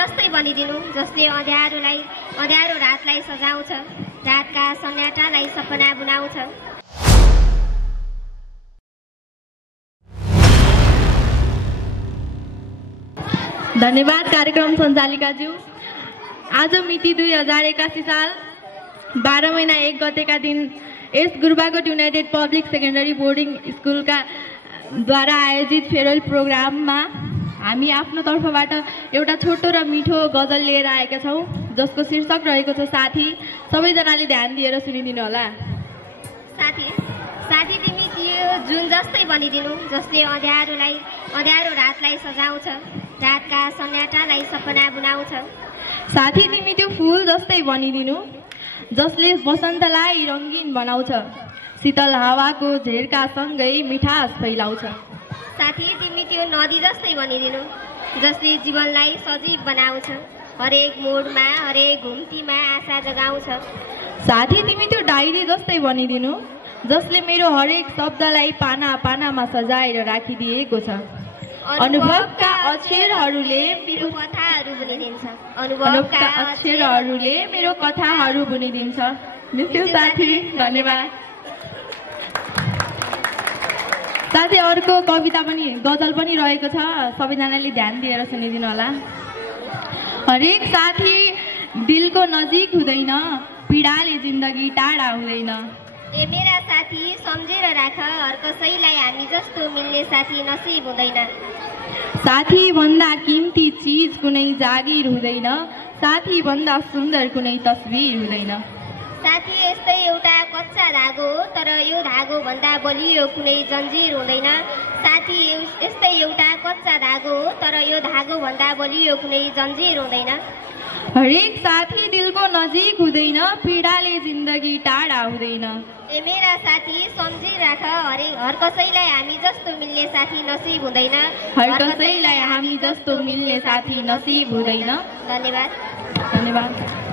जस्तै बनिदिनु जसले अँध्यारो रातलाई सजाउँछ, रातका सन्याटालाई सपना बुनाउँछ। धन्यवाद कार्यक्रम सञ्चालिकाज्यू। आज मिति 2081 साल 12 महिना 1 गतेका दिन यस Gurbhakot United public secondary boarding स्कुलका द्वारा आयोजित फेयरवेल प्रोग्राममा हामी आफ्नो तर्फबाट एउटा छोटो र मिठो गजल लिएर आएका छौँ, जसको शीर्षक रहेको छ साथी। सबैजनाले ध्यान दिएर सुनिदिनु होला। साथी तिमी त्यो जुन जस्तै बनिदिनु जसले अँध्यारो रातलाई सजाउँछ, रातका सन्याटालाई सपना बुनाउँछ। साथी तिमी त्यो फुल जस्तै बनिदिनु जसले वसन्तलाई रङ्गीन बनाउँछ, शीतल हावाको झेरका सँगै मिठास फैलाउँछ। साथी तिमी त्यो नदी जस्तै बनिदिनु जसले जीवनलाई सजीव बनाउँछ, हरेक मोडमा हरेक घुम्तीमा आशा जगाउँछ। साथी तिमी त्यो डायरी जस्तै बनिदिनु जसले मेरो हरेक शब्दलाई पाना पानामा सजाएर राखिदिएको छ। अनुभवका अक्षरहरूले मेरो कथाहरू बुनिदिन्छ, अनुभवका अक्षरहरूले मेरो कथाहरू बुनिदिन्छ। मिस्यु साथी, धन्यवाद। साथै अर्को कविता पनि गजल पनि रहेको छ, सबैजनाले ध्यान दिएर सुनिदिनु होला। हरेक साथी दिलको नजिक हुँदैन, पीडाले जिन्दगी टाढा हुँदैन। ए मेरा साथी सम्झेर राख, हर कसैलाई हामी जस्तो मिल्ने साथी नसिब हुँदैन। साथी भन्दा कीमती चीज कुनै जागिर हुँदैन, साथी भन्दा सुन्दर कुनै तस्बिर हुँदैन। साथी यस्तै एउटा कच्चा धागो हो, तर यो धागो भन्दा बलियो कुनै जन्जिर हुँदैन। साथी यस्तै एउटा कच्चा धागो हो, तर यो धागो भन्दा बलियो कुनै जन्जिर हुँदैन। हरेक साथी दिलको नजिक हुँदैन, पीडाले जिन्दगी टाढा हुँदैन। ए मेरा साथी सम्झिराख, हर कसैलाई हामी जस्तो मिल्ने साथी नसिब हुँदैन, हर कसैलाई हामी जस्तो मिल्ने साथी नसिब हुँदैन। धन्यवाद। धन्यवाद।